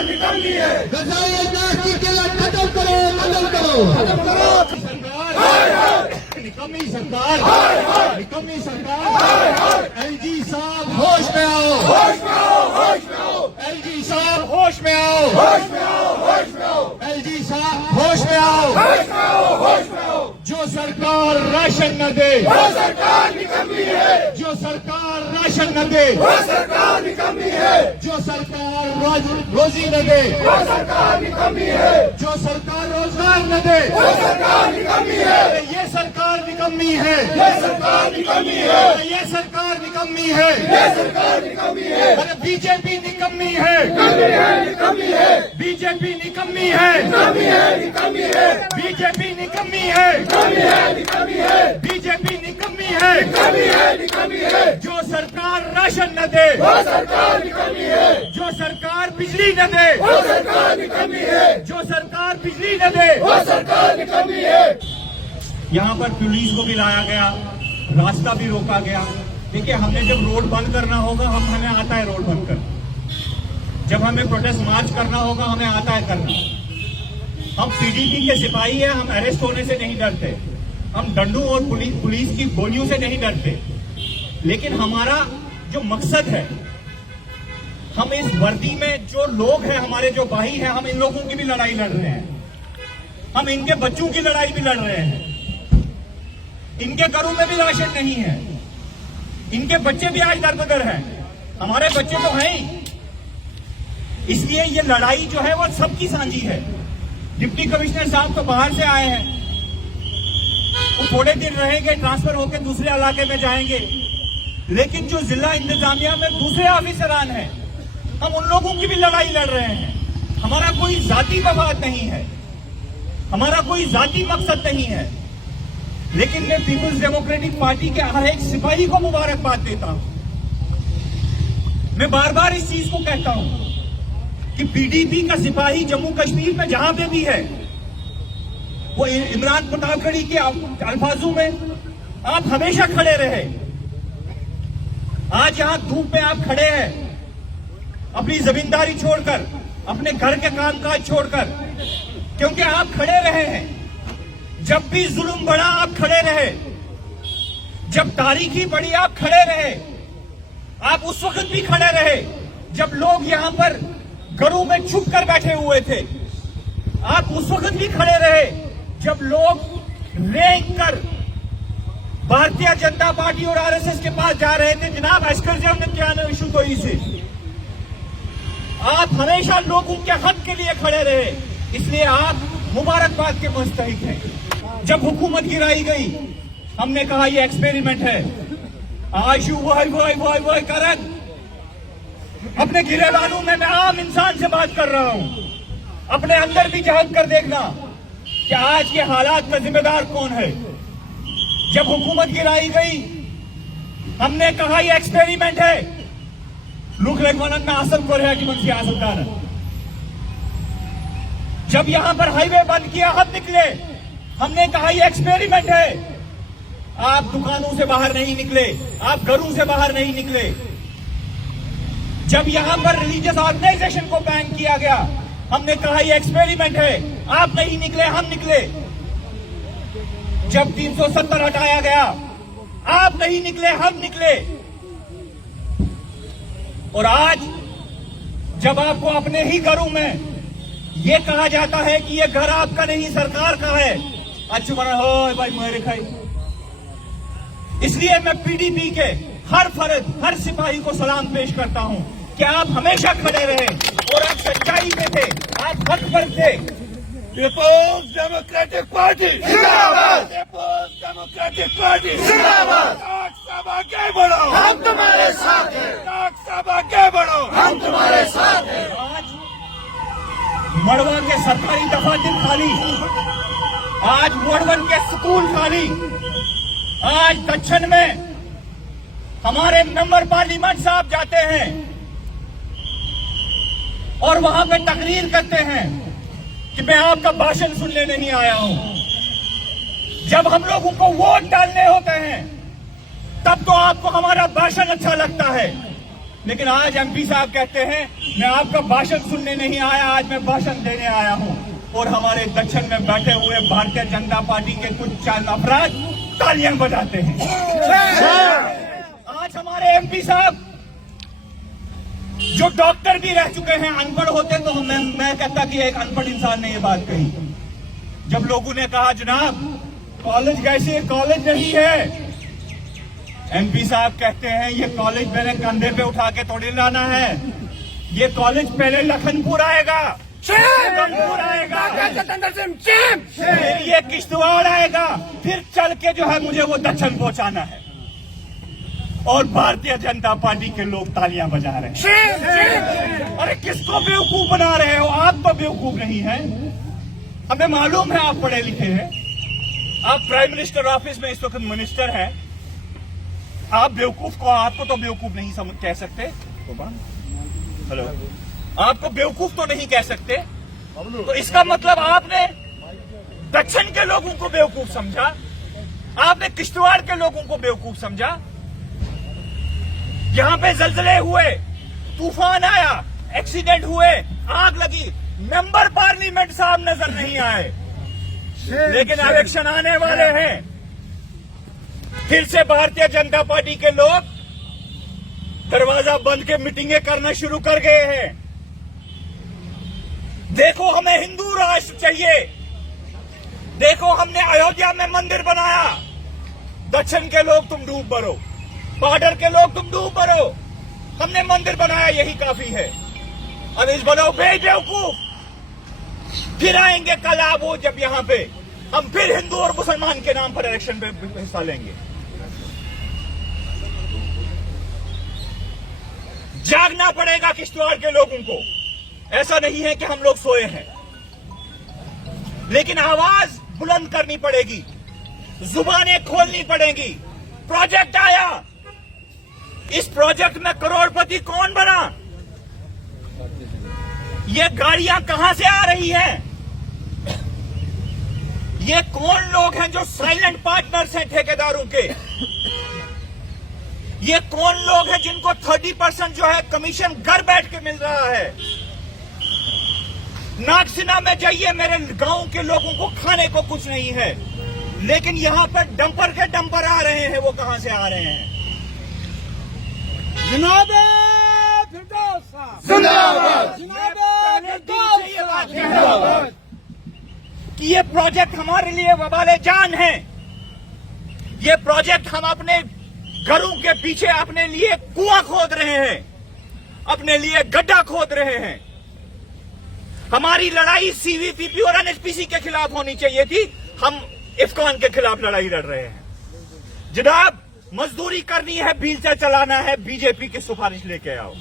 सरकार निकलनी है। खत्म करो, खत्म करो, खत्म करो। निकम्मी सरकार, निकम्मी सरकार। एलजी साहब होश में आओ, होश में आओ, होश में आओ, एलजी साहब होश में आओ, होश में आओ, होश में आओ, एलजी साहब होश में आओ। होश में आओ, होश में आओ। जो सरकार राशन न दे, वो सरकार निकम्मी है। जो सरकार राशन न दे, वो सरकार निकम्मी है। जो सरकार रोजी न दे, वो सरकार निकम्मी है। जो सरकार रोजगार न दे, वो सरकार निकम्मी है। ये सरकार निकम्मी है, ये सरकार निकम्मी है। ये सरकार निकम्मी है। ये सरकार निकम्मी है। अरे बीजेपी निकम्मी है, निकम्मी है, निकम्मी है, बीजेपी निकम्मी है, निकम्मी है, निकम्मी है, बीजेपी निकम्मी है, निकम्मी है, निकम्मी है, बीजेपी निकम्मी है। निकम्मी है, निकम्मी है। जो सरकार राशन न दे, वो सरकार निकम्मी है। जो सरकार बिजली न दे, वो सरकार निकम्मी है। जो सरकार बिजली न दे। वो सरकार निकम्मी है। यहाँ पर पुलिस को भी लाया गया, रास्ता भी रोका गया। देखिए, हमने जब रोड बंद करना होगा, हमें आता है रोड बंद करना। जब हमें प्रोटेस्ट मार्च करना होगा, हमें आता है करना। हम पीडीपी के सिपाही हैं, हम अरेस्ट होने से नहीं डरते, हम डंडू और पुलिस की गोलियों से नहीं डरते। लेकिन हमारा जो मकसद है, हम इस वर्दी में जो लोग हैं, हमारे जो भाई हैं, हम इन लोगों की भी लड़ाई लड़ रहे हैं। हम इनके बच्चों की लड़ाई भी लड़ रहे हैं। इनके घरों में भी राशन नहीं है, इनके बच्चे भी आज दरबदर हैं, हमारे बच्चे तो हैं ही। इसलिए ये लड़ाई जो है वो सबकी साझी है। डिप्टी कमिश्नर साहब तो बाहर से आए हैं, वो थोड़े दिन रहेंगे, ट्रांसफर होकर दूसरे इलाके में जाएंगे। लेकिन जो जिला इंतजामिया में दूसरे ऑफिसरान हैं, हम उन लोगों की भी लड़ाई लड़ रहे हैं। हमारा कोई जाति मफाद नहीं है, हमारा कोई जाति मकसद नहीं है। लेकिन मैं पीपुल्स डेमोक्रेटिक पार्टी के हर एक सिपाही को मुबारकबाद देता हूं। मैं बार बार इस चीज को कहता हूं कि पीडीपी का सिपाही जम्मू कश्मीर में जहां पे भी है, वो इमरान प्रतापगढ़ी के अल्फाजों में आप हमेशा खड़े रहे। आज यहां धूप में आप खड़े हैं, अपनी जमींदारी छोड़कर, अपने घर के कामकाज छोड़कर, क्योंकि आप खड़े रहे हैं। जब भी जुल्म बढ़ा आप खड़े रहे, जब तारीखी बढ़ी आप खड़े रहे। आप उस वक्त भी खड़े रहे जब लोग यहां पर घरों में छुप कर बैठे हुए थे। आप उस वक्त भी खड़े रहे जब लोग रेंग कर भारतीय जनता पार्टी और आरएसएस के पास जा रहे थे, जनाब अस्कर इशू तो इसे। आप हमेशा लोगों के हक के लिए खड़े रहे, इसलिए आप मुबारकबाद के मुस्तहिक हैं। जब हुकूमत गिराई गई, हमने कहा ये एक्सपेरिमेंट है। आशु वाई करन अपने गिरेबानों में मैं आम इंसान से बात कर रहा हूं। अपने अंदर भी झांक कर देखना कि आज के हालात का जिम्मेदार कौन है। जब हुकूमत गिराई गई, हमने कहा ये एक्सपेरिमेंट है। लुक रेगवानन में आसम को रहा कि मन से आसमदान। जब यहां पर हाईवे बंद किया, हम निकले, हमने कहा ये एक्सपेरिमेंट है। आप दुकानों से बाहर नहीं निकले, आप घरों से बाहर नहीं निकले। जब यहां पर रिलीजियस ऑर्गेनाइजेशन को बैन किया गया, हमने कहा ये एक्सपेरिमेंट है। आप नहीं निकले, हम निकले। जब 370 हटाया गया, आप नहीं निकले, हम निकले। और आज जब आपको अपने ही घरों में ये कहा जाता है कि ये घर आपका नहीं सरकार का है, अच्छी बना हो भाई मेरे खाई। इसलिए मैं पीडीपी के हर फर्द, हर सिपाही को सलाम पेश करता हूं कि आप हमेशा खड़े रहे और आप सच्चाई में थे, आप हक पर थे। पीपुल्स डेमोक्रेटिक पार्टी जिंदाबाद। पीपुल्स डेमोक्रेटिक पार्टी जिंदाबाद। डॉक्टर साहब आगे बढ़ो, हम तुम्हारे साथ हैं। डॉक्टर साहब आगे बढ़ो, हम तुम्हारे साथ हैं। आज मड़वा के सरकारी दफातर खाली, आज मोड़वन के स्कूल खाली, आज दक्षिण में हमारे मेंबर पार्लियामेंट साहब जाते हैं और वहां पे तकरीर करते हैं कि मैं आपका भाषण सुनने नहीं आया हूं। जब हम लोगों को वोट डालने होते हैं, तब तो आपको हमारा भाषण अच्छा लगता है। लेकिन आज एमपी साहब कहते हैं मैं आपका भाषण सुनने नहीं आया, आज मैं भाषण देने आया हूं। और हमारे दक्षिण में बैठे हुए भारतीय जनता पार्टी के कुछ चंद अपराध तालियां बजाते हैं। आज हमारे एमपी साहब जो डॉक्टर भी रह चुके हैं, अनपढ़ होते तो मैं कहता कि एक अनपढ़ इंसान ने ये बात कही। जब लोगों ने कहा जनाब कॉलेज कैसे, कॉलेज नहीं है, एमपी साहब कहते हैं ये कॉलेज मेरे कंधे पे उठा के थोड़ी लाना है, ये कॉलेज पहले लखनपुर आएगा, लखनपुर आएगा, फिर ये किश्तवाड़ आएगा, फिर चल के जो है मुझे वो दक्षिण पहुंचाना है। और भारतीय जनता पार्टी के लोग तालियां बजा रहे हैं। अरे किसको बेवकूफ बना रहे हो? आप तो बेवकूफ नहीं है, हमें मालूम है आप पढ़े लिखे हैं, आप प्राइम मिनिस्टर ऑफिस में इस वक्त मिनिस्टर हैं, आप बेवकूफ को, आपको तो बेवकूफ नहीं समझ कह सकते। हेलो, आपको बेवकूफ तो नहीं कह सकते, तो इसका मतलब आपने दक्षिण के लोगों को बेवकूफ समझा, आपने किश्तवाड़ के लोगों को बेवकूफ समझा। यहां पे जलजले हुए, तूफान आया, एक्सीडेंट हुए, आग लगी, मेंबर पार्लियामेंट साहब नजर नहीं आए, लेकिन इलेक्शन आने वाले हैं, फिर से भारतीय जनता पार्टी के लोग दरवाजा बंद के मीटिंगें करना शुरू कर गए हैं। देखो हमें हिंदू राष्ट्र चाहिए, देखो हमने अयोध्या में मंदिर बनाया, दक्षिण के लोग तुम डूब मरो, बॉर्डर के लोग तुम डूब मरो, हमने मंदिर बनाया यही काफी है। अब इस बनो बेवकूफ, फिर आएंगे कल आप वो जब यहां पे हम फिर हिंदू और मुसलमान के नाम पर इलेक्शन में हिस्सा लेंगे। जागना पड़ेगा किश्तवाड़ के लोगों को, ऐसा नहीं है कि हम लोग सोए हैं, लेकिन आवाज बुलंद करनी पड़ेगी, जुबानें खोलनी पड़ेगी। प्रोजेक्ट आया, इस प्रोजेक्ट में करोड़पति कौन बना, ये गाड़ियां कहां से आ रही हैं, ये कौन लोग हैं जो साइलेंट पार्टनर्स हैं ठेकेदारों के, ये कौन लोग हैं जिनको 30% जो है कमीशन घर बैठ के मिल रहा है। नागसिना में जाइए, मेरे गांव के लोगों को खाने को कुछ नहीं है, लेकिन यहां पर डंपर के डंपर आ रहे हैं, वो कहां से आ रहे हैं? जनाब कि ये प्रोजेक्ट हमारे लिए वबाले जान है, ये प्रोजेक्ट हम अपने घरों के पीछे अपने लिए कुआं खोद रहे हैं, अपने लिए गड्ढा खोद रहे हैं। हमारी लड़ाई सीवीपीपी और एनएचपीसी के खिलाफ होनी चाहिए थी, हम इफ्कॉन के खिलाफ लड़ाई लड़ रहे हैं। जनाब मजदूरी करनी है, व्हीलचेयर चलाना है, बीजेपी की सिफारिश लेके आओ।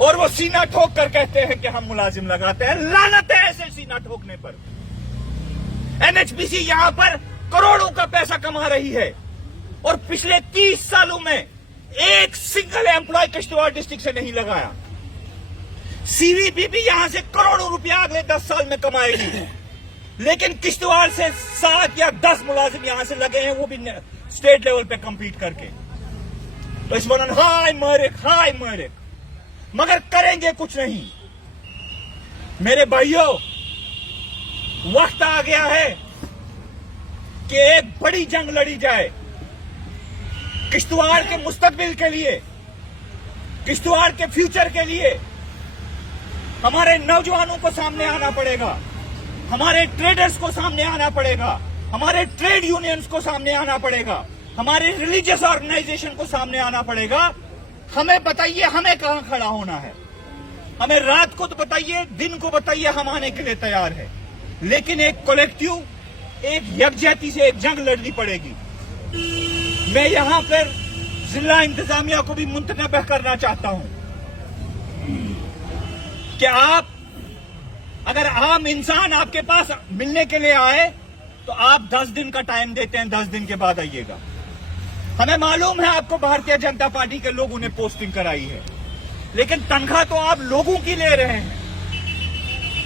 और वो सीना ठोक कर कहते हैं कि हम मुलाजिम लगाते हैं, लानत है ऐसे सीना ठोकने पर। एनएचपीसी यहां पर करोड़ों का पैसा कमा रही है और पिछले 30 सालों में एक सिंगल एम्प्लॉय किश्तवाड़ डिस्ट्रिक्ट से नहीं लगाया। सीवीपीपी यहां से करोड़ों रुपया अगले 10 साल में कमाएगी, लेकिन किश्तवाड़ से 7 या 10 मुलाजिम यहां से लगे हैं, वो भी स्टेट लेवल पे कम्पीट करके। तो इस वजह हाय मरिक, मगर करेंगे कुछ नहीं। मेरे भाइयों, वक्त आ गया है कि एक बड़ी जंग लड़ी जाए किश्तवाड़ के मुस्तकबिल के लिए, किश्तवाड़ के फ्यूचर के लिए। हमारे नौजवानों को सामने आना पड़ेगा, हमारे ट्रेडर्स को सामने आना पड़ेगा, हमारे ट्रेड यूनियंस को सामने आना पड़ेगा, हमारे रिलीजियस ऑर्गेनाइजेशन को सामने आना पड़ेगा। हमें बताइए हमें कहां खड़ा होना है, हमें रात को तो बताइए, दिन को बताइए, हम आने के लिए तैयार है, लेकिन एक कलेक्टिव, एक यकजहती से एक जंग लड़नी पड़ेगी। मैं यहां पर जिला इंतजामिया को भी मुंतनबह करना चाहता हूं कि आप, अगर आम इंसान आपके पास मिलने के लिए आए तो आप 10 दिन का टाइम देते हैं, 10 दिन के बाद आइएगा। हमें मालूम है आपको भारतीय जनता पार्टी के लोगों ने पोस्टिंग कराई है, लेकिन तनख्वाह तो आप लोगों की ले रहे हैं।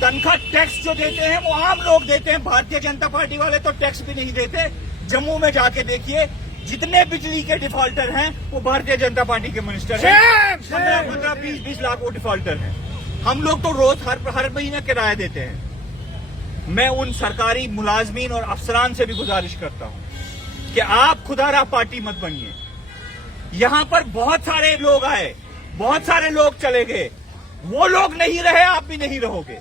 तनख्वाह टैक्स जो देते हैं वो आम लोग देते हैं, भारतीय जनता पार्टी वाले तो टैक्स भी नहीं देते। जम्मू में जाके देखिए, जितने बिजली के डिफॉल्टर हैं वो भारतीय जनता पार्टी के मिनिस्टर हैं। 15-15, 20-20 लाख वो डिफॉल्टर हैं। हम लोग तो रोज हर महीने किराया देते हैं। मैं उन सरकारी मुलाजमीन और अफसरान से भी गुजारिश करता हूं कि आप खुदारा पार्टी मत बनिए। यहां पर बहुत सारे लोग आए, बहुत सारे लोग चले गए, वो लोग नहीं रहे, आप भी नहीं रहोगे।